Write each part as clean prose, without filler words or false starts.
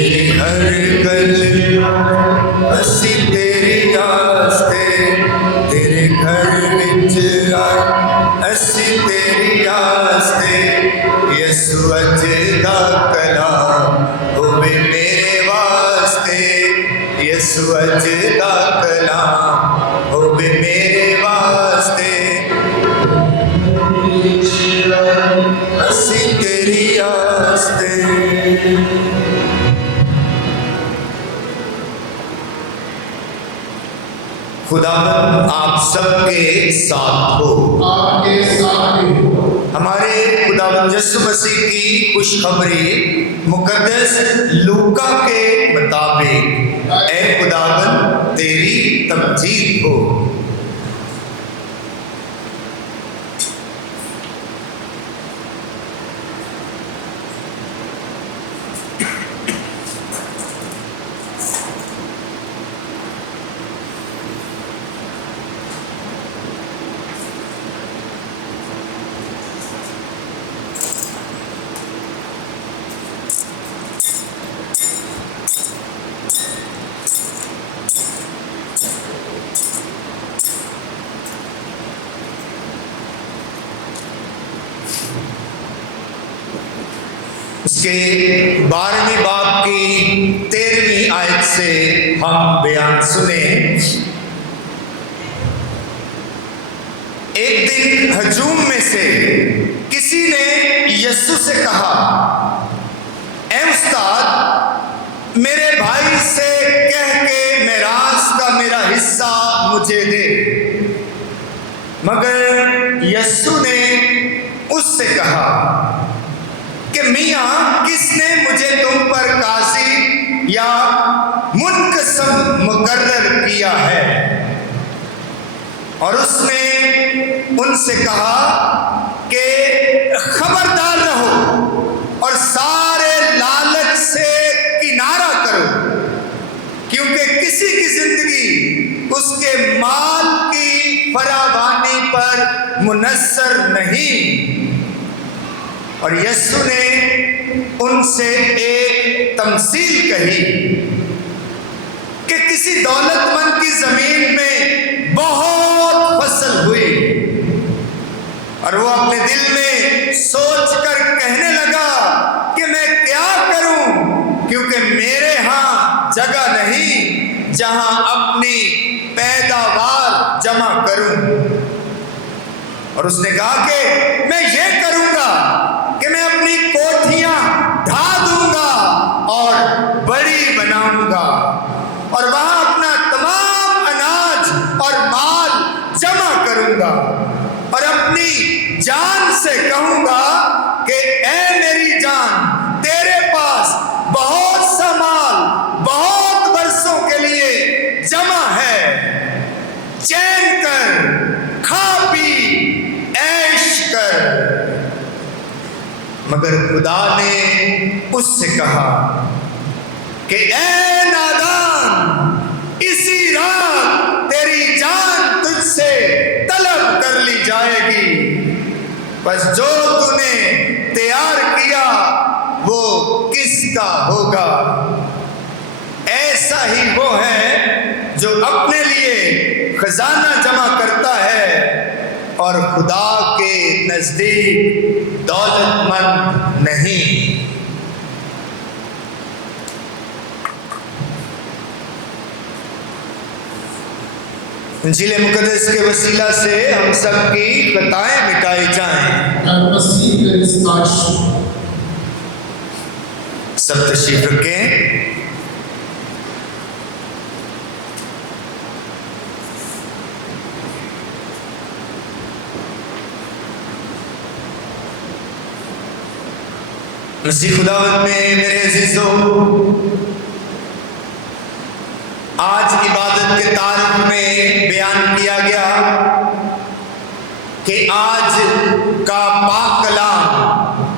میری ہر گل اسی تیری آستے تیرے گھر وچ آئے اسی تیری آستے یسوع اج دا کلام ہووے میرے واسطے یسوع اج دا کلام ہووے میرے واسطے اسی تیری آستے۔ خداوند آپ سب کے ساتھ ہو، آپ کے ساتھ ہو۔ ہمارے خداوند یسوع مسیح کی خوشخبری مقدس لوکا کے مطابق اے خداوند تیری تمجید ہو۔ اس کے 12ویں باب کی 13ویں آیت سے ہم بیان سنیں۔ ایک دن ہجوم میں سے کسی نے یسوع سے کہا، اے استاد میرے بھائی سے کہہ کے میراث کا میرا حصہ مجھے دے۔ مگر یسوع نے اس سے کہا کہ میاں کس نے مجھے تم پر قاضی یا منقسم مقرر کیا ہے؟ اور اس نے ان سے کہا کہ خبردار رہو اور سارے لالچ سے کنارہ کرو، کیونکہ کسی کی زندگی اس کے مال کی فراوانی پر منحصر نہیں۔ اور یسوع نے ان سے ایک تمثیل کہی کہ کسی دولت مند کی زمین میں بہت فصل ہوئی، اور وہ اپنے دل میں سوچ کر کہنے لگا کہ میں کیا کروں، کیونکہ میرے ہاں جگہ نہیں جہاں اپنی پیداوار جمع کروں۔ اور اس نے کہا کہ میں یہ کروں گا کہ میں اپنی کوٹھیاں ڈھا دوں گا اور بڑی بناؤں گا، اور وہاں اپنا تمام اناج اور مال جمع کروں گا، اور اپنی جان سے کہوں گا کہ اے میری جان، تیرے پاس بہت سا مال بہت برسوں کے لیے جمع ہے، چین کر، کھا پی، عیش کر۔ مگر خدا نے اس سے کہا کہ اے نادان، اسی رات تیری جان تجھ سے طلب کر لی جائے گی، بس جو تو نے تیار کیا وہ کس کا ہوگا؟ ایسا ہی وہ ہے جو اپنے لیے خزانہ جمع کرتا ہے اور خدا کے نزدیک دولت مند نہیں۔ انجیل مقدس کے وسیلہ سے ہم سب کی خطائیں مٹائی جائیں۔ سب تشریف رکھیں۔ مسیح خداوند میں میرے عزیزو، آج عبادت کے تعارف میں بیان کیا گیا کہ آج کا پاک کلام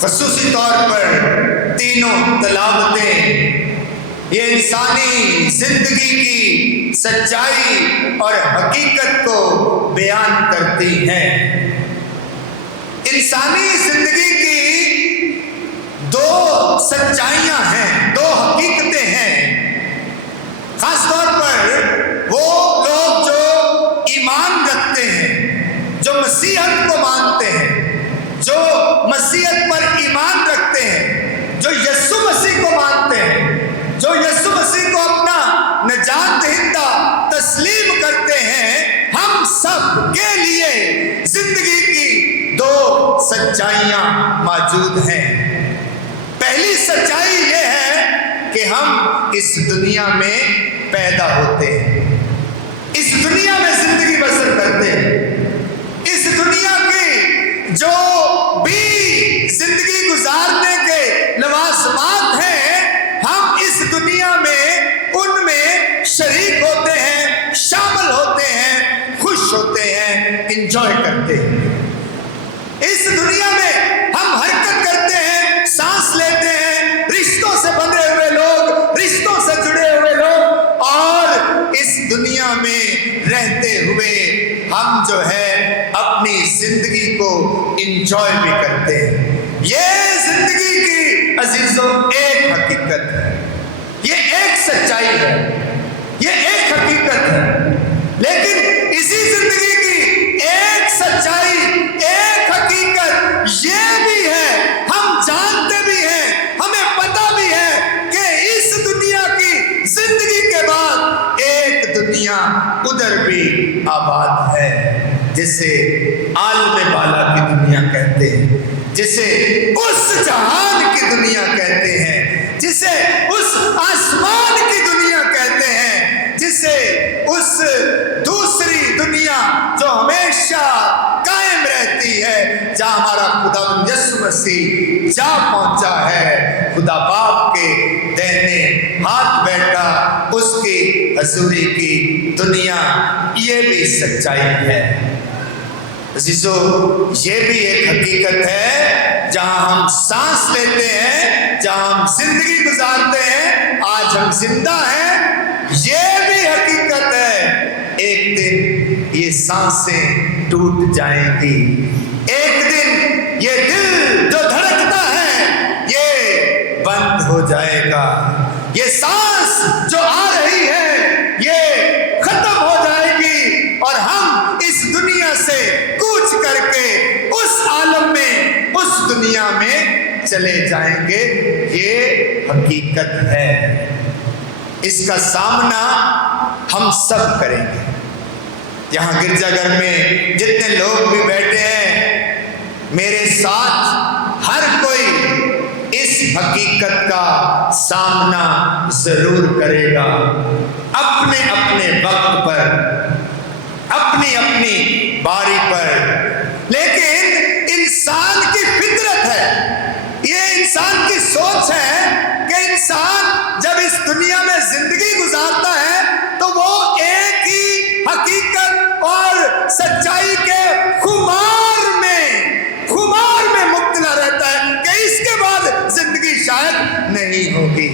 خصوصی طور پر تینوں تلاوتیں یہ انسانی زندگی کی سچائی اور حقیقت کو بیان کرتی ہیں۔ انسانی زندگی کی دو سچائیاں ہیں، دو سب کے لیے زندگی کی دو سچائیاں موجود ہیں۔ پہلی سچائی یہ ہے کہ ہم اس دنیا میں پیدا ہوتے ہیں، اس دنیا میں زندگی بسر کرتے ہیں، اس دنیا کی جو بھی زندگی گزارنے کے لوازمات ہیں، ہم اس دنیا میں ان میں شریک ہوتے ہیں، شامل ہوتے ہیں، خوش ہوتے ہیں، انجوائے کرتے ہیں۔ اس دنیا میں ہم حرکت کرتے ہیں، سانس لیتے ہیں، رشتوں سے بندھے ہوئے لوگ، رشتوں سے جڑے ہوئے لوگ، اور اس دنیا میں رہتے ہوئے ہم جو ہے اپنی زندگی کو انجوائے بھی کرتے ہیں۔ یہ زندگی کی عزیزوں ایک حقیقت ہے، یہ ایک سچائی ہے، یہ ایک حقیقت ہے۔ لیکن اسی زندگی کی ایک سچائی، ایک حقیقت یہ بھی ہے، ہم جانتے بھی ہیں، ہمیں پتہ بھی ہے کہ اس دنیا کی زندگی کے بعد ایک دنیا ادھر بھی آباد ہے، جسے عالم بالا کی دنیا کہتے ہیں، جسے اس جہان کی دنیا کہتے ہیں، جسے اس آسمان کی دنیا کہتے ہیں، جسے اس دوسری دنیا جو ہمیشہ قائم رہتی ہے، جہاں ہمارا خدا یسوع مسیح جا پہنچا ہے، خدا باپ کے دہنے ہاتھ بیٹھا، اس کی حضوری کی دنیا، یہ بھی سچائی ہے۔ عزیزو، یہ بھی ایک حقیقت ہے، جہاں ہم سانس لیتے ہیں، جہاں ہم زندگی گزارتے ہیں، آج ہم زندہ ہیں، یہ بھی حقیقت ہے۔ ایک دن یہ سانسیں ٹوٹ جائیں گی، ایک دن یہ دل جو دھڑکتا ہے یہ بند ہو جائے گا، یہ سانس جو آ رہی ہے یہ ختم ہو جائے گی، اور ہم اس دنیا سے کوچ کر کے اس عالم میں، اس دنیا میں چلے جائیں گے۔ یہ حقیقت ہے، اس کا سامنا ہم سب کریں گے۔ یہاں گرجا گھر میں جتنے لوگ بھی بیٹھے ہیں، میرے ساتھ ہر کوئی اس حقیقت کا سامنا ضرور کرے گا، اپنے اپنے وقت پر، اپنی اپنی باری پر۔ لیکن انسان کی فطرت ہے، یہ انسان کی سوچ ہے کہ انسان جب اس دنیا میں زندگی گزارتا ہے تو وہ ایک ہی حقیقت اور سچائی کے خمار میں مبتلا رہتا ہے کہ اس کے بعد زندگی شاید نہیں ہوگی،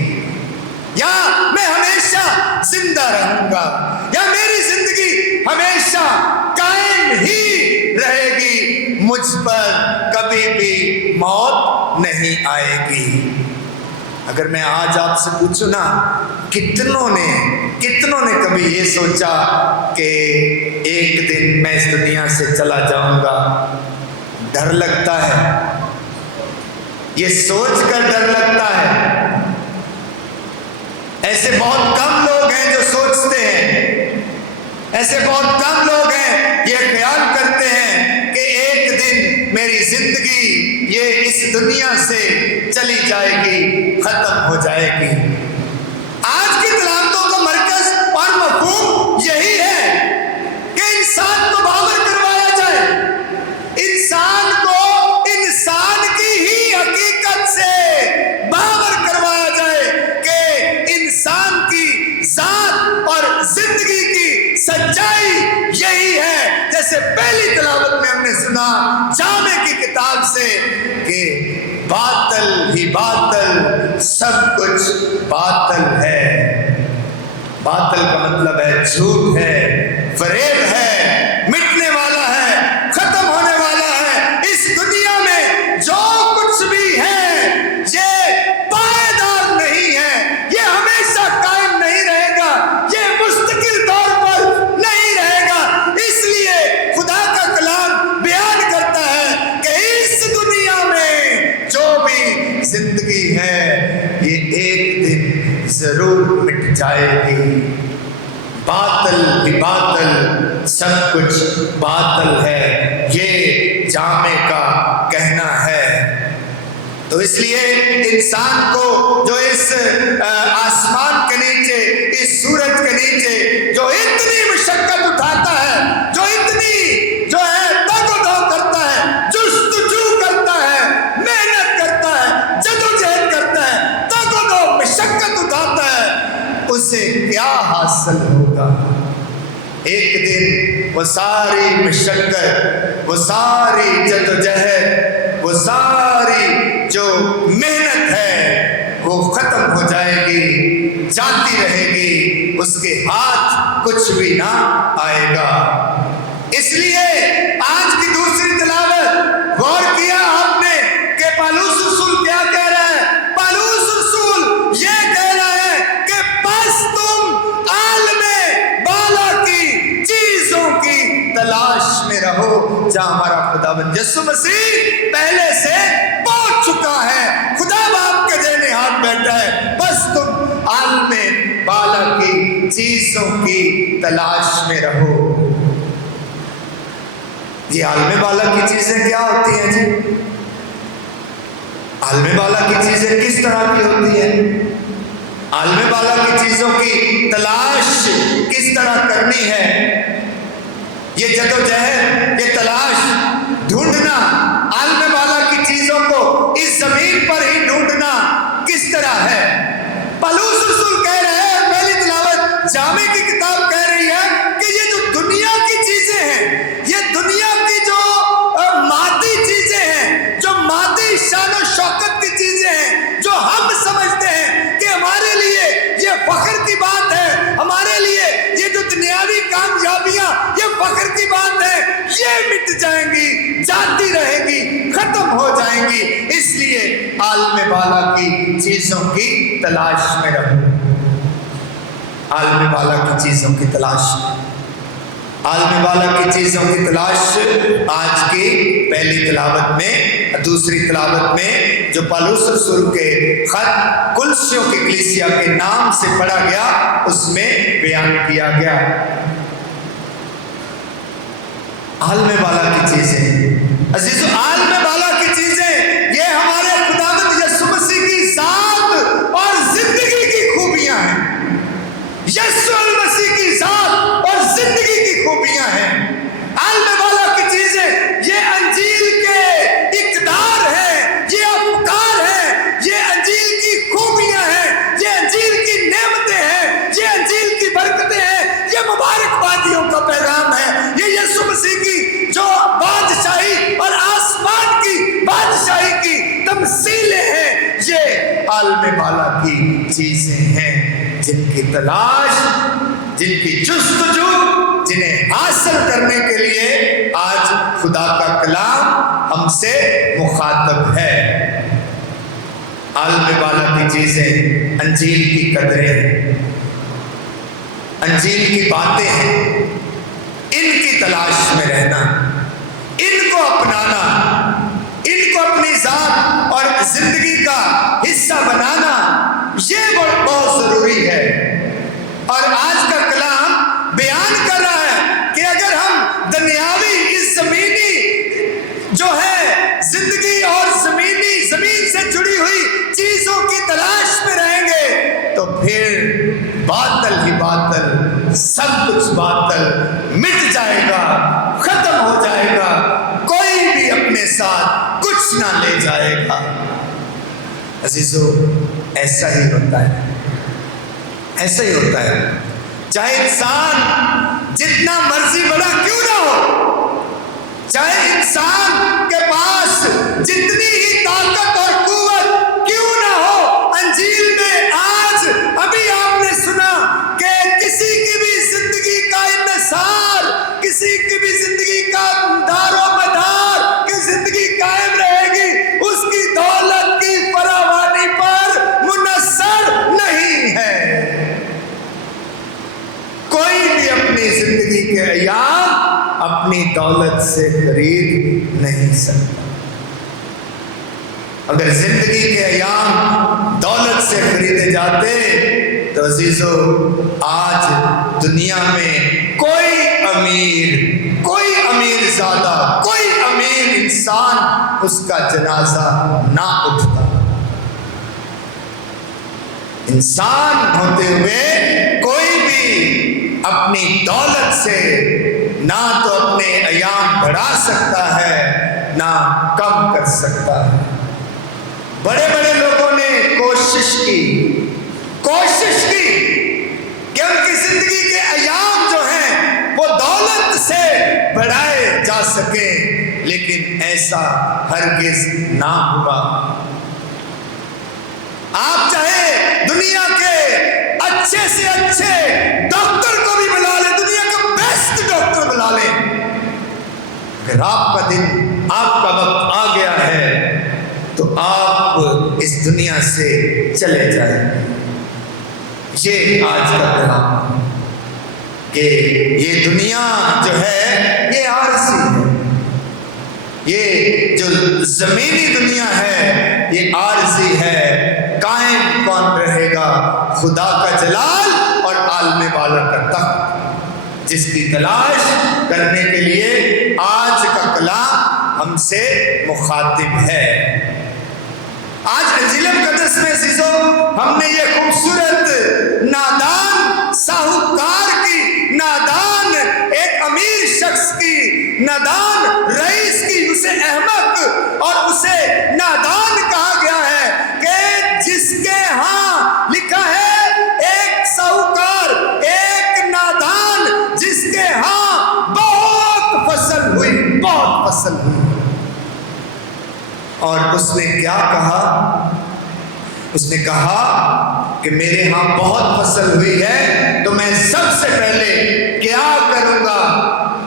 یا میں ہمیشہ زندہ رہوں گا، یا میری زندگی ہمیشہ قائم ہی رہے گی، مجھ پر کبھی بھی موت نہیں آئے گی۔ اگر میں آج آپ سے پوچھوں نا، کتنوں نے کبھی یہ سوچا کہ ایک دن میں اس دنیا سے چلا جاؤں گا؟ ڈر لگتا ہے، یہ سوچ کر ڈر لگتا ہے۔ ایسے بہت کم لوگ ہیں جو سوچتے ہیں، ایسے بہت کم لوگ ہیں یہ خیال کرتے ہیں کہ ایک دن میری زندگی یہ اس دنیا سے چلی جائے گی، ختم ہو جائے گی۔ آج کی تلاوتوں کا مرکز اور مفہوم یہی ہے کہ انسان کو باور کروایا جائے، انسان کو انسان کی ہی حقیقت سے باور کروایا جائے کہ انسان کی ذات اور زندگی کی سچائی یہی ہے، جیسے پہلی تلاوت میں ہم نے سنا جامع کی کتاب سے کہ باطل ہی باطل، سب کچھ باطل ہے۔ باطل کا مطلب ہے جھوٹ ہے، فریب ہے، مٹنے والا ہے، ختم ہونے والا ہے۔ اس دنیا میں جو کچھ بھی ہے یہ پائیدار نہیں ہے، یہ ہمیشہ قائم نہیں رہے گا، یہ مستقل طور پر نہیں رہے گا۔ اس لیے خدا کا کلام بیان کرتا ہے کہ اس دنیا میں جو بھی زندگی ہے یہ ایک دن ضرور مٹ جائے گی۔ باطل ہی باطل، سب کچھ باطل ہے، یہ جامع کا کہنا ہے۔ تو اس لیے انسان کو جو اس آسمان کے نیچے، اس سورج کے نیچے جو اتنی مشقت اٹھاتا ہے، جو اتنی جو ہے تگ و دو کرتا ہے، جستجو کرتا ہے، محنت کرتا ہے، جدوجہد کرتا ہے، تگ و دو مشقت اٹھاتا ہے، اسے کیا حاصل ہوگا؟ ایک دن وہ ساری مشقت، وہ ساری جدوجہد، وہ ساری جو محنت ہے وہ ختم ہو جائے گی، جاتی رہے گی، اس کے ہاتھ کچھ بھی نہ آئے گا۔ اس لیے آج کی دوسری تلاوت غور کیا آپ نے کہ پالوس رسول کیا کہہ رہا ہے؟ پالوس رسول یہ کہہ رہا ہے کہ بس تم عالم بالا کی چیزوں کی تلاش میں رہو، جہاں ہمارا خداوند یسوع مسیح پہلے سے پہنچ چکا ہے، خدا باپ کے ذہن ہاتھ بیٹھا ہے، بس تم عالم بالا کی چیزوں کی تلاش میں رہو۔ یہ عالم بالا کی چیزیں کیا ہوتی ہیں جی؟ عالم بالا کی چیزیں کس طرح کی ہوتی ہیں؟ عالم بالا کی چیزوں کی تلاش کس طرح کرنی ہے؟ یہ جدوجہد، یہ تلاش، ڈھونڈنا عالم بالا کی چیزوں کو اس زمین پر ہی ڈھونڈنا کس طرح ہے؟ پالوس رسول کہہ رہے ہیں، پہلی تلاوت جامع کی کتاب کہہ رہی ہے کہ یہ جو دنیا کی چیزیں ہیں، یہ دنیا کی جو مادی چیزیں ہیں، جو مادی شان و شوکت کی چیزیں ہیں، جو ہم سمجھتے ہیں کہ ہمارے لیے یہ فخر کی بات ہے، ہمارے لیے یہ جو دنیاوی کامیابیاں یہ فخر کی بات ہے، یہ مٹ جائیں گی، جاتی رہے گی، ختم ہو جائیں گی۔ اس لیے عالم بالا کی چیزوں کی تلاش میں رہو، عالم بالا کی چیزوں کی تلاش، عالم بالا کی چیزوں کی تلاش۔ آج کی پہلی تلاوت میں، دوسری تلاوت میں جو پالوس رسول کے خط کلسیوں کی کلیسیا کے نام سے پڑھا گیا، اس میں بیان کیا گیا عالم بالا کی چیزیں۔ عزیزو، عالم بالا کی چیزیں یہ ہمارے خداوند یسوع مسیح کی ذات اور زندگی کی خوبیاں ہیں، یسوع المسیح کی ذات اور زندگی کی خوبیاں ہیں۔ عالم بالا کی چیزیں یہ انجیل کے اقدار ہیں، یہ افکار ہیں، یہ انجیل کی خوبیاں ہیں، یہ انجیل کی نعمتیں ہیں، یہ انجیل کی برکتیں ہیں، یہ مبارک بادیوں کا پیغام ہے، یہ یسوع مسیح کی جو بادشاہی اور آسمان کی بادشاہی کی تمثیلیں ہیں، یہ عالم بالا کی چیزیں ہیں جن کی تلاش، جن کی جستجو، جنہیں حاصل کرنے کے لیے آج خدا کا کلام ہم سے مخاطب ہے۔ عالم بالا کی چیزیں انجیل کی قدریں، انجیل کی باتیں ہیں، ان کی تلاش میں رہنا، ان کو اپنانا، ان کو اپنی ذات اور زندگی کا حصہ بنانا، یہ بہت ضروری ہے۔ اور آج کا کلام بیان کر رہا ہے کہ اگر ہم دنیاوی اس زمینی جو ہے زندگی اور زمین سے جڑی ہوئی چیزوں کی تلاش میں رہیں گے تو پھر باطل ہی باطل، سب کچھ باطل مٹ جائے گا، ختم ہو جائے گا، کوئی بھی اپنے ساتھ کچھ نہ لے جائے گا۔ عزیزو، ایسا ہی ہوتا ہے، ایسا ہی ہوتا ہے، چاہے انسان جتنا مرضی بڑا کیوں نہ ہو، چاہے انسان کے پاس جتنی ہی طاقت اور قوت کیوں نہ ہو۔ انجیل میں آج ابھی آپ نے سنا کہ کسی کی بھی زندگی کا انحصار، کسی کی بھی زندگی کا دار و مدار کہ زندگی قائم رہے گی اس کی دولت کی فراوانی پر منحصر نہیں ہے۔ کوئی بھی اپنی زندگی کے ایام اپنی دولت سے خرید نہیں سکتا۔ اگر زندگی کے ایام دولت سے خریدے جاتے تو عزیزو، آج دنیا میں کوئی امیر زادہ، کوئی امیر انسان اس کا جنازہ نہ اٹھتا۔ انسان ہوتے ہوئے کوئی بھی اپنی دولت سے نہ تو اپنے ایام بڑھا سکتا ہے نہ کم کر سکتا ہے۔ بڑے بڑے لوگوں نے کوشش کی کہ ان کی زندگی کے ایام جو ہیں وہ دولت سے بڑھائے جا سکیں، لیکن ایسا ہرگز نہ ہوا۔ آپ چاہے دنیا کے اچھے سے اچھے ڈاکٹر کو بھی بلا لیں، دنیا کا بیسٹ ڈاکٹر بلا لیں، اگر آپ کا دن، آپ کا وقت آ گیا ہے تو آپ اس دنیا سے چلے جائیں۔ یہ آج کا پیغام کہ یہ دنیا جو ہے یہ عارضی ہے، یہ جو زمینی دنیا ہے یہ عارضی ہے، قائم کون رہے گا؟ خدا کا جلال اور عالم بالا کا تخت، جس کی تلاش کرنے کے لیے آج کا کلام ہم سے مخاطب ہے۔ آج انجیل مقدس میں عزیزو ہم نے یہ خوبصورت نادان ساہوکار کی، نادان ایک امیر شخص کی، نادان رئیس کی، اسے احمق اور اسے نادان کہا گیا ہے کہ جس کے ہاں لکھا ہے ایک ساہوکار، ایک نادان جس کے ہاں بہت فصل ہوئی، بہت فصل ہوئی۔ اور اس نے کیا کہا؟ اس نے کہا کہ میرے ہاں بہت فصل ہوئی ہے تو میں سب سے پہلے کیا کروں گا؟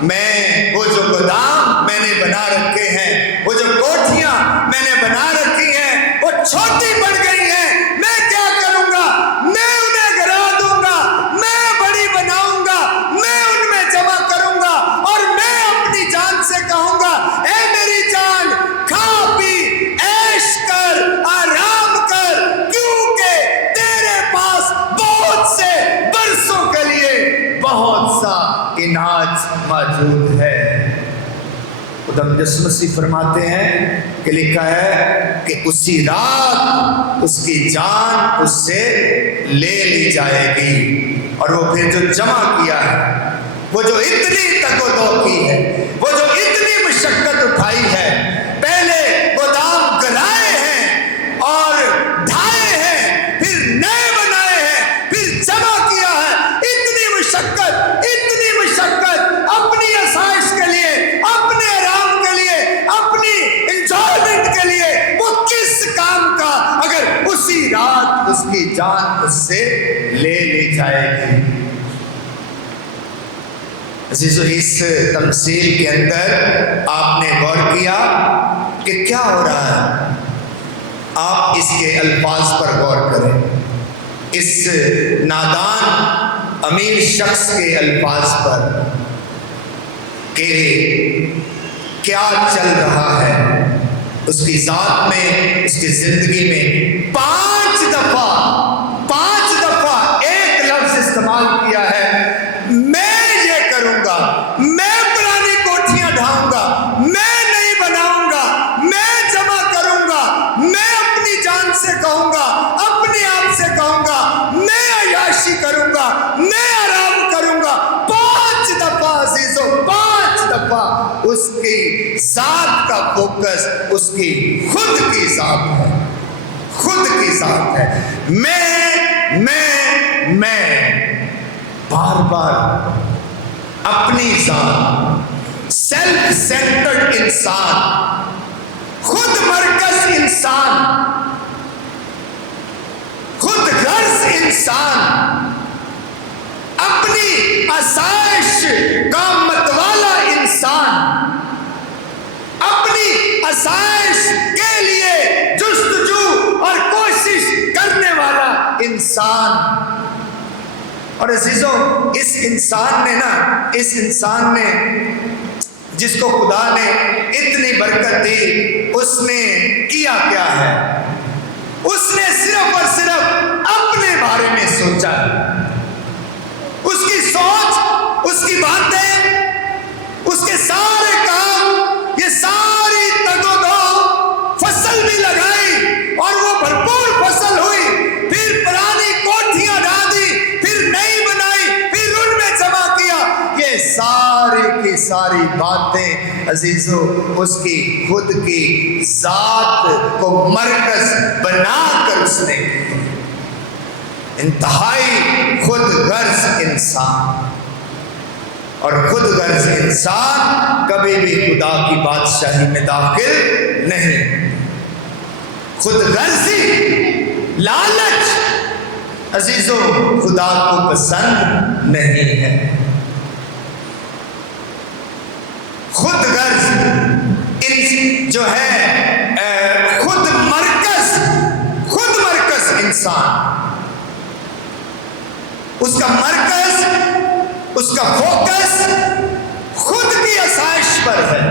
میں وہ جو گودام میں نے بنا رکھے ہیں، وہ جو کوٹھیاں میں نے بنا رکھی ہیں وہ چھوٹی پڑ گئی ہیں، میں کیا کروں گا؟ میں انہیں گرا دوں گا، میں بڑی بناؤں گا، میں ان میں جمع کروں گا اور میں اپنی جان سے کہوں گا اے میری جان کھا پی عیش کر، آرام کر، کیونکہ تیرے پاس بہت سے برسوں کے لیے بہت سا اناج موجود ہے۔ خدا یسوع مسیح فرماتے ہیں کہ لکھا ہے کہ اسی رات اس کی جان اس سے لے لی جائے گی، اور وہ پھر جو جمع کیا ہے، وہ جو اتنی تگ و دو کی ہے، وہ جو اتنی مشقت اٹھائی ہے، پہلے گودام گرائے ہیں اور ڈھائے ہیں، پھر نئے بنائے ہیں، پھر جمع کیا ہے، اتنی مشقت اپنی آسائش کے لیے، اپنے آرام کے لیے، اپنی انجوائمنٹ کے لیے، وہ کس کام کا اگر اسی رات اس کی جان اس سے لے لی جائے گی۔ عزیزو اس تمثیل کے اندر آپ نے غور کیا کہ کیا ہو رہا ہے؟ آپ اس کے الفاظ پر غور کریں، اس نادان امیر شخص کے الفاظ پر کہ کیا چل رہا ہے اس کی ذات میں، اس کی زندگی میں۔ پانچ دفعہ ایک لفظ استعمال کیا ہے، میں یہ کروں گا، میں پرانی کوٹھیاں ڈھاؤں گا، میں نہیں بناؤں گا، میں جمع کروں گا، میں اپنی جان سے کہوں گا، اپنے آپ سے کہوں گا، میں عیاشی کروں گا، میں آرام کروں گا۔ 5 دفعہ عزیزو، 5 دفعہ اس کی ذات کا فوکس اس کی خود کی ذات ہے، خود کی ذات ہے۔ میں بار بار اپنی ذات، سیلف سینٹرڈ انسان، خود مرکز انسان، خود غرض انسان، اپنی آسائش کا متوالا انسان، اپنی آسائش کے لیے جستجو اور کوشش کرنے والا انسان۔ اور عزیزو اس انسان نے جس کو خدا نے اتنی برکت دی، اس نے کیا کیا ہے؟ اس نے صرف اور صرف اپنے بارے میں سوچا۔ اس کی سوچ، اس کی باتیں ساری باتیں عزیزو اس کی خود کی ذات کو مرکز بنا کر اس نے کی۔ انتہائی خود غرض انسان، اور خود غرض انسان کبھی بھی خدا کی بادشاہی میں داخل نہیں۔ خود غرضی، لالچ عزیزو خدا کو پسند نہیں ہے۔ خود غرض جو ہے خود مرکز انسان، اس کا مرکز، اس کا فوکس خود کی آسائش پر ہے،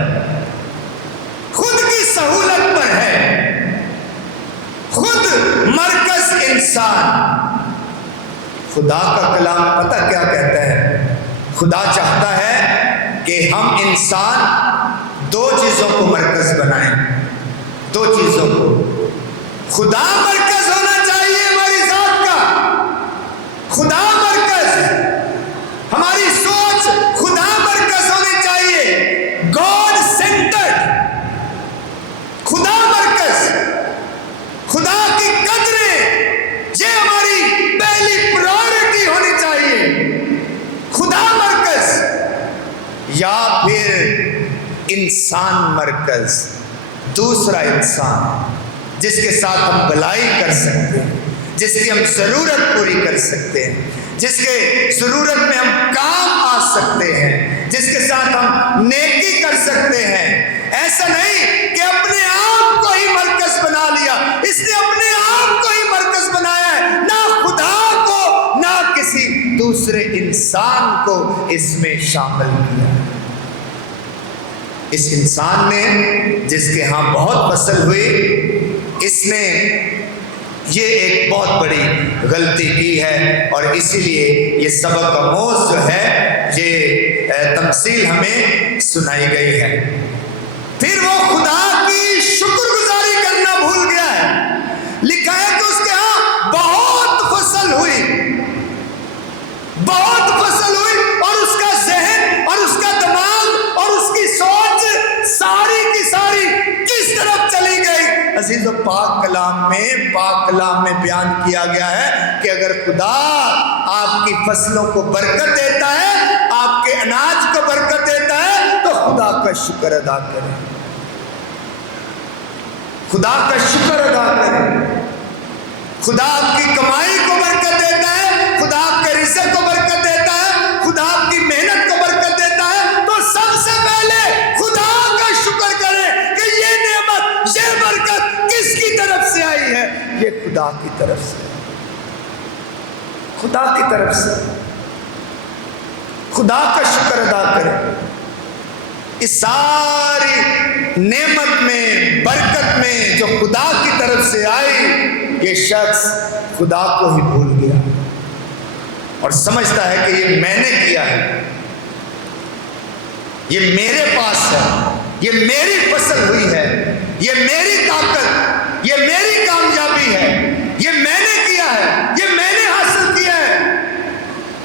خود کی سہولت پر ہے۔ خود مرکز انسان۔ خدا کا کلام پتہ کیا کہتا ہے؟ خدا چاہتا ہے کہ ہم انسان دو چیزوں کو مرکز بنائیں، دو چیزوں کو۔ خدا مرکز ہونا چاہیے ہماری ذات کا، خدا مرکز، ہماری سوچ خدا مرکز ہونی چاہیے، گاڈ سینٹرڈ، خدا مرکز، خدا کی قدریں، یہ ہماری پہلی پرائورٹی ہونی چاہیے۔ خدا مرکز یا پھر انسان مرکز، دوسرا انسان جس کے ساتھ ہم بھلائی کر سکتے ہیں، جس کی ہم ضرورت پوری کر سکتے ہیں، جس کے ضرورت میں ہم کام آ سکتے ہیں، جس کے ساتھ ہم نیکی کر سکتے ہیں۔ ایسا نہیں کہ اپنے آپ کو ہی مرکز بنا لیا، اس نے اپنے آپ کو ہی مرکز بنایا ہے، نہ خدا کو نہ کسی دوسرے انسان کو اس میں شامل کیا۔ اس انسان نے جس کے ہاں بہت فصل ہوئی، اس نے یہ ایک بہت بڑی غلطی کی ہے، اور اسی لیے یہ سبق آموز جو ہے یہ تمثیل ہمیں سنائی گئی ہے۔ پھر وہ خدا کی شکر گزاری کرنا بھول گیا ہے۔ لکھا ہے کہ اس کے ہاں بہت فصل ہوئی، بہت فصل ہوئی، اور اس کا ذہن اور اس کا دماغ اور اس کی سوچ ساری کی ساری کس طرف چلی گئی؟ عزیزو پاک کلام میں بیان کیا گیا ہے کہ اگر خدا آپ کی فصلوں کو برکت دیتا ہے، آپ کے اناج کو برکت دیتا ہے، تو خدا کا شکر ادا کریں، خدا کا شکر ادا کریں۔ خدا آپ کی کمائی کو برکت دیتا ہے، خدا آپ کے رزق کو برکت دیتا ہے، خدا آپ کی محنت کو برکت دیتا ہے، تو سب سے پہلے خدا کا شکر کریں کہ یہ نعمت، یہ برکت کس کی طرف سے آئی ہے؟ یہ خدا کی طرف سے، خدا کی طرف سے۔ خدا کا شکر ادا کریں۔ اس ساری نعمت میں، برکت میں جو خدا کی طرف سے آئی، یہ شخص خدا کو ہی بھول گیا اور سمجھتا ہے کہ یہ میں نے کیا ہے، یہ میرے پاس ہے، یہ میری فصل ہوئی ہے، یہ میری طاقت، یہ میری کامیابی ہے، یہ میں نے کیا ہے، یہ میں نے حاصل کیا ہے۔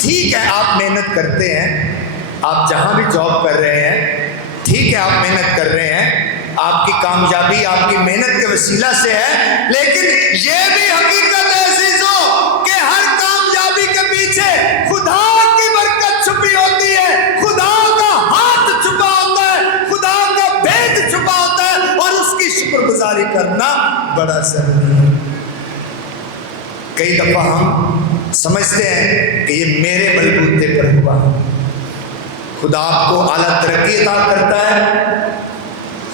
ٹھیک ہے، آپ محنت کرتے ہیں، آپ جہاں بھی جاب کر رہے ہیں، ٹھیک ہے، آپ محنت کر رہے ہیں، آپ کی کامیابی آپ کی محنت کے وسیلہ سے ہے، لیکن یہ بھی حقیقت ہے عزیزو کہ ہر کامیابی کے پیچھے خدا کی برکت چھپی ہوتی ہے، خدا کا ہاتھ چھپا ہوتا ہے، خدا کا بھید چھپا ہوتا ہے، اور اس کی شکر گزاری کرنا بڑا ضروری ہے۔ کئی دفعہ ہم سمجھتے ہیں کہ یہ میرے بلبوتے پر ہوا ہے۔ خدا آپ کو اعلیٰ ترقی عطا کرتا ہے،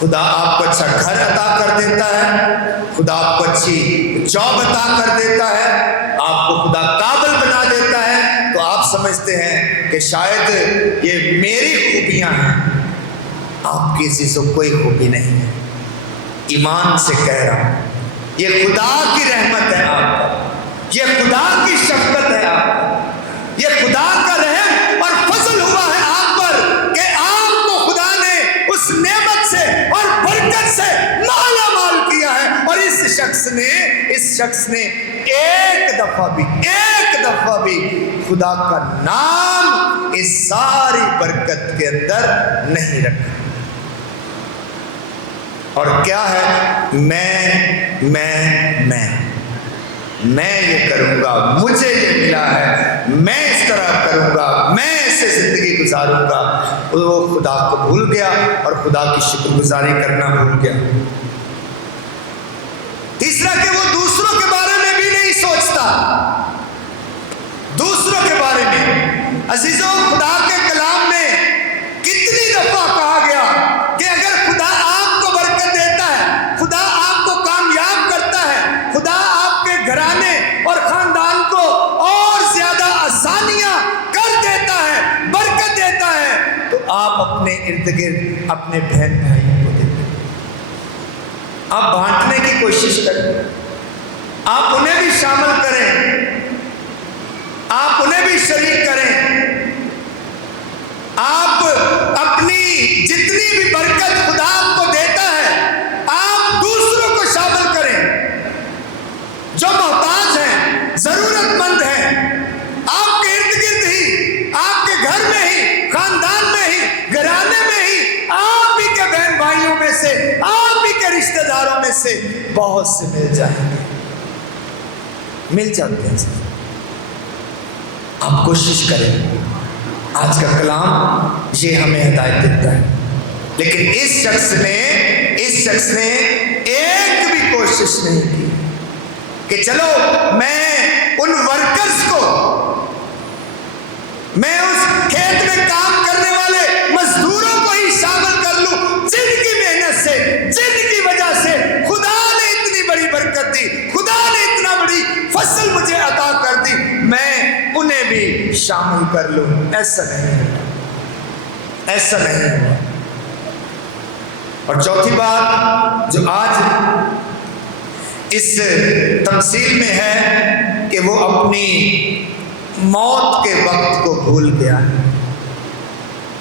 خدا آپ کو اچھا گھر عطا کر دیتا ہے، خدا آپ کو اچھی جاب عطا کر دیتا ہے، آپ کو خدا قابل بنا دیتا ہے، تو آپ سمجھتے ہیں کہ شاید یہ میری خوبیاں ہیں۔ آپ کی چیزوں کوئی خوبی نہیں ہے، ایمان سے کہہ رہا ہوں، یہ خدا کی رحمت ہے آپ پر، یہ خدا کی شفقت ہے آپ پر، یہ خدا کا رحم اور فضل ہوا ہے آپ پر کہ آپ کو خدا نے اس نعمت سے اور برکت سے مالا مال کیا ہے، اور اس شخص نے ایک دفعہ بھی خدا کا نام اس ساری برکت کے اندر نہیں رکھا۔ اور کیا ہے؟ میں یہ کروں گا، مجھے یہ ملا ہے، میں اس طرح کروں گا، میں ایسے زندگی گزاروں گا۔ وہ خدا کو بھول گیا اور خدا کی شکر گزاری کرنا بھول گیا۔ تیسرا کہ وہ دوسروں کے بارے میں بھی نہیں سوچتا، دوسروں کے بارے میں۔ عزیزوں، خدا کے کلام میں کتنی دفعہ کہا گیا کہ اگر خدا آپ کو برکت دیتا ہے، خدا آپ کو کامیاب کرتا ہے، خدا آپ کے گھرانے اور خاندان کو اور زیادہ آسانیاں کر دیتا ہے، برکت دیتا ہے، تو آپ اپنے ارد گرد اپنے بہن بھائیوں کو دیتے ہیں، آپ بانٹنے کی کوشش کریں، آپ انہیں بھی شامل کریں، آپ انہیں بھی شریک کریں۔ آپ اپنی جتنی بھی برکت خدا آپ کو دیتا ہے، آپ دوسروں کو شامل کریں، جو محتاج ہیں، ضرورت مند ہیں، آپ کے ارد گرد ہی، آپ کے گھر میں ہی، خاندان میں ہی، گھرانے میں ہی، آپ ہی کے بہن بھائیوں میں سے، آپ ہی کے رشتہ داروں میں سے بہت سے مل جائیں گے، مل جاتے ہیں۔ آپ کوشش کریں، آج کا کلام یہ ہمیں ہدایت دیتا ہے، لیکن اس شخص نے ایک بھی کوشش نہیں کی کہ چلو میں ان ورکرز کو، میں اس کھیت میں کام کرنے والے مزدوروں کو ہی شامل کر لوں، جن کی محنت سے، جن کی وجہ سے خدا نے اتنی بڑی برکت دی، خدا نے اتنا بڑی فصل مجھے عطا کر دی، میں انہیں بھی شامل کر لوں۔ ایسا نہیں ہے۔ اور چوتھی بات جو آج اس تمثیل میں ہے کہ وہ اپنی موت کے وقت کو بھول گیا ہے۔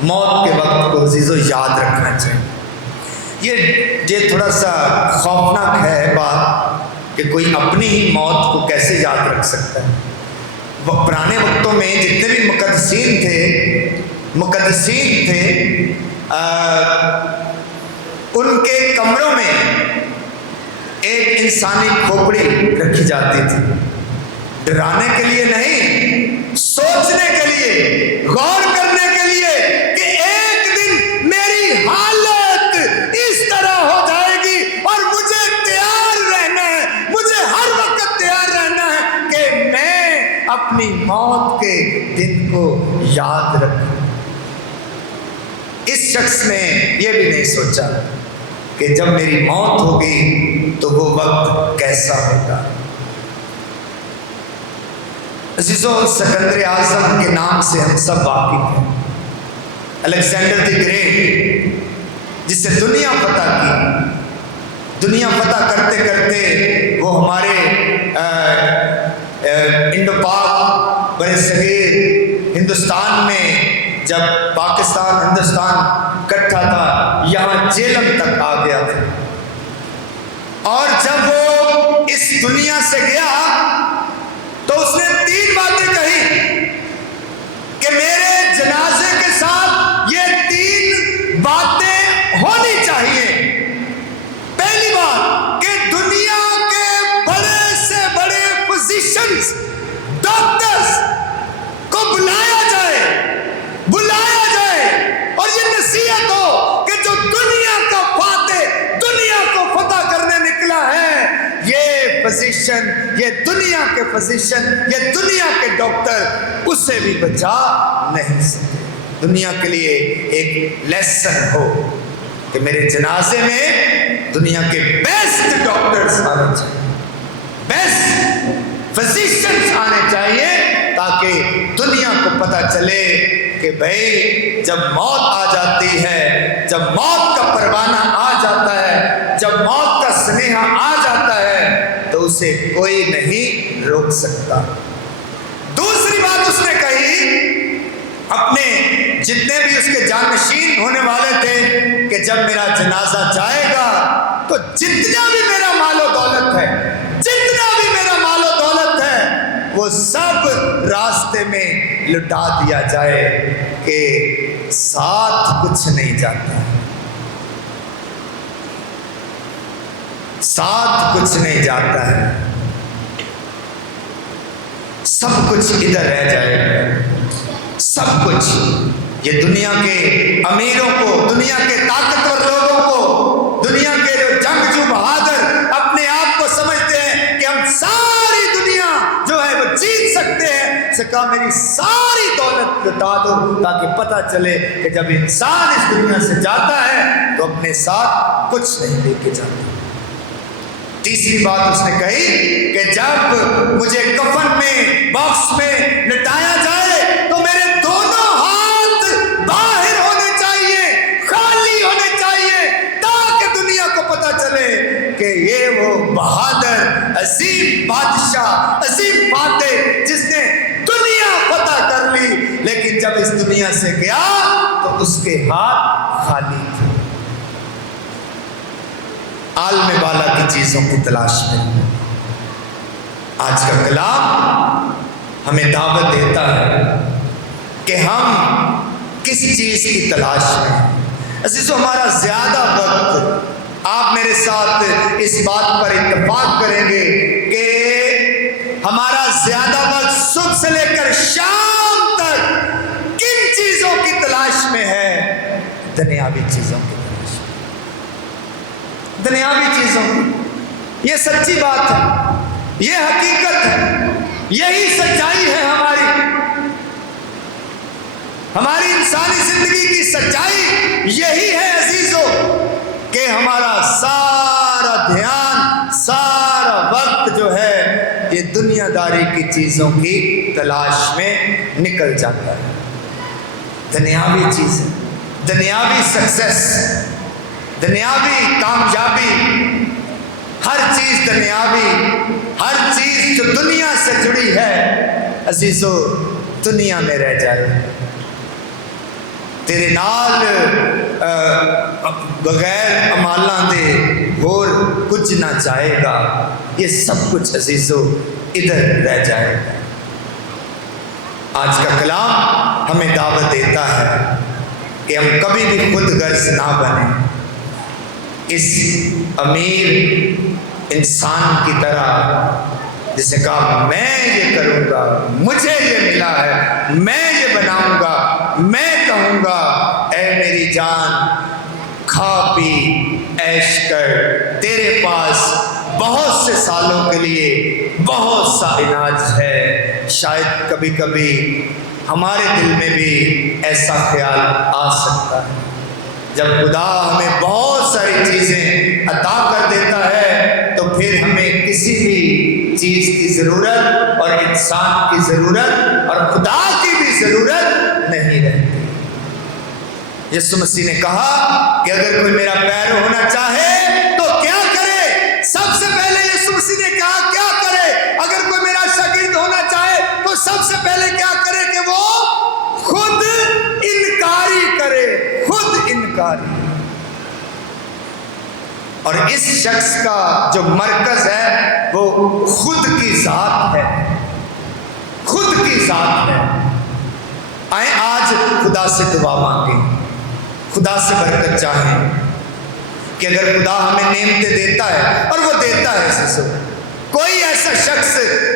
موت کے وقت کو عزیزو یاد رکھنا چاہیے۔ یہ تھوڑا سا خوفناک ہے بات کہ کوئی اپنی ہی موت کو کیسے یاد رکھ سکتا ہے۔ پرانے وقتوں میں جتنے بھی مقدسین تھے ان کے کمروں میں ایک انسانی کھوپڑی رکھی جاتی تھی، ڈرانے کے لیے نہیں، سوچنے کے لیے، غور کرنے کے لیے کہ ایک دن میری حالت اس طرح ہو جائے گی اور مجھے تیار رہنا ہے، مجھے ہر وقت تیار رہنا ہے کہ میں اپنی موت کے دن کو یاد رکھوں۔ اس شخص نے یہ بھی نہیں سوچا کہ جب میری موت ہوگی تو وہ وقت کیسا ہوگا۔ عزیزو، سکندر اعظم کے نام سے ہم سب واقف ہیں، الیگزینڈر دی گریٹ، جس سے دنیا فتح کی، دنیا فتح کرتے کرتے وہ ہمارے انڈو پاک برِ صغیر ہندوستان میں، جب پاکستان ہندوستان اکٹھا تھا، یہاں جیلم تک آ گیا تھا، اور جب وہ اس دنیا سے گیا تو اس نے 3 باتیں کہی کہ میرے جنازے کے ساتھ یہ 3 باتیں ہونی چاہیے۔ پہلی بات کہ دنیا کے بڑے سے بڑے فزیشنز، ڈاکٹرز کو بلایا جائے اور یہ نصیحت ہو کہ جو دنیا کا فاتح، دنیا کو فتح کرنے نکلا ہے، یہ فزیشن، یہ دنیا کے فزیشن، یہ دنیا کے ڈاکٹر اسے بھی بچا نہیں سکتے۔ دنیا کے لیے ایک لیسن ہو کہ میرے جنازے میں دنیا کے بیسٹ ڈاکٹرز آنے چاہیے، بیسٹ فزیشنز آنے چاہیے، تاکہ دنیا کو پتہ چلے کہ بھائی جب موت آ جاتی ہے، جب موت کا پروانہ آ جاتا ہے، جب موت کا سنیہا آ جاتا ہے تو اسے کوئی نہیں روک سکتا۔ دوسری بات اس نے کہی اپنے جتنے بھی اس کے جانشین ہونے والے تھے کہ جب میرا جنازہ جائے گا تو جتنا بھی میرا مال و دولت ہے، جتنا بھی میرا مال و دولت ہے، وہ سب راستے میں لٹا دیا جائے کہ ساتھ کچھ نہیں جاتا، ساتھ کچھ نہیں جاتا ہے، سب کچھ ادھر رہ جائے گا، سب کچھ۔ یہ دنیا کے امیروں کو، دنیا کے طاقتور لوگوں کو، دنیا کے جو جنگجو بہادر اپنے آپ کو سمجھتے ہیں کہ ہم ساری دنیا جو ہے وہ جیت سکتے ہیں، سے کہا میری ساری دولت لٹا دو تاکہ پتہ چلے کہ جب انسان اس دنیا سے جاتا ہے تو اپنے ساتھ کچھ نہیں لے کے جاتا۔ تیسری بات اس نے کہی کہ جب مجھے کفن میں، باکس میں لٹایا جائے تو میرے دونوں ہاتھ باہر ہونے چاہیے، خالی ہونے چاہیے، تاکہ دنیا کو پتہ چلے کہ یہ وہ بہادر عظیم بادشاہ، عظیم فاتح جس نے دنیا فتح کر لی، لیکن جب اس دنیا سے گیا تو اس کے ہاتھ خالی تھے، عالم بالا کی چیزوں کی تلاش میں۔ آج کا کلام ہمیں دعوت دیتا ہے کہ ہم کس چیز کی تلاش میں ہیں۔ عزیزو، ہمارا زیادہ وقت، آپ میرے ساتھ اس بات پر اتفاق کریں گے کہ ہمارا زیادہ وقت صبح سے لے کر شام تک کن چیزوں کی تلاش میں ہے؟ دنیاوی چیزوں کی، دنیاوی چیزوں کی۔ یہ سچی بات ہے، یہ حقیقت ہے، یہی سچائی ہے ہماری انسانی زندگی کی سچائی یہی ہے عزیزو، کہ ہمارا سارا دھیان، سارا وقت جو ہے یہ دنیا داری کی چیزوں کی تلاش میں نکل جاتا ہے۔ دنیاوی چیزیں، دنیاوی سکسیس، دنیاوی کامیابی، ہر چیز دنیاوی، ہر چیز جو دنیا سے جڑی ہے عزیزو دنیا میں رہ جائے۔ تیرے نال بغیر امالاں دے اور کچھ نہ چاہے گا، یہ سب کچھ عزیزو ادھر رہ جائے گا۔ آج کا کلام ہمیں دعوت دیتا ہے کہ ہم کبھی بھی خود غرض نہ بنیں، اس امیر انسان کی طرح جس نے کہا میں یہ کروں گا، مجھے یہ ملا ہے، میں یہ بناؤں گا، میں کہوں گا اے میری جان کھا پی عیش کر، تیرے پاس بہت سے سالوں کے لیے بہت سا اناج ہے۔ شاید کبھی کبھی ہمارے دل میں بھی ایسا خیال آ سکتا ہے، جب خدا ہمیں بہت ساری چیزیں عطا کر دیتا ہے تو پھر ہمیں کسی بھی چیز کی ضرورت اور انسان کی ضرورت اور خدا کی بھی ضرورت نہیں رہتی۔ یسوع مسیح نے کہا کہ اگر کوئی میرا پیرو ہونا چاہے تو کیا کرے؟ سب سے پہلے یسوع مسیح نے کہا کیا کرے؟ اگر کوئی میرا شاگرد ہونا چاہے تو سب سے پہلے کیا کرے کہ وہ خود انکاری کرے، خود انکاری۔ اور اس شخص کا جو مرکز ہے وہ خود کی ذات ہے، خود کی ذات ہے۔ آئیں آج خدا سے دعا مانگیں، خدا سے برکت چاہیں کہ اگر خدا ہمیں نعمتیں دیتا ہے، اور وہ دیتا ہے سسو، کوئی ایسا شخص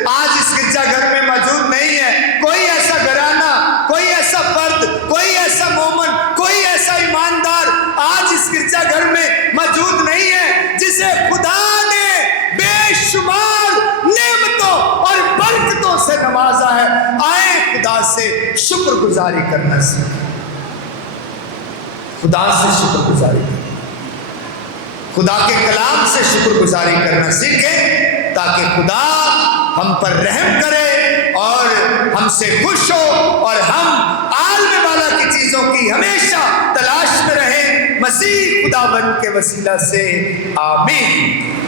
آج اس گرجا گھر میں موجود نہیں ہے، کوئی ایسا گھرانہ، کوئی ایسا فرد، کوئی ایسا مومن، کوئی ایسا ایماندار آج اس گرجا گھر میں موجود نہیں ہے جسے خدا نے بے شمار نعمتوں اور برکتوں سے نوازا ہے۔ آئے خدا سے شکر گزاری کرنا سیکھیں، خدا سے شکر گزاری کریں، خدا کے کلام سے شکر گزاری کرنا سیکھیں تاکہ خدا ہم پر رحم کرے اور ہم سے خوش ہو اور ہم عالم والا کی چیزوں کی ہمیشہ تلاش میں رہیں۔ مسیح خداوند کے وسیلہ سے آمین۔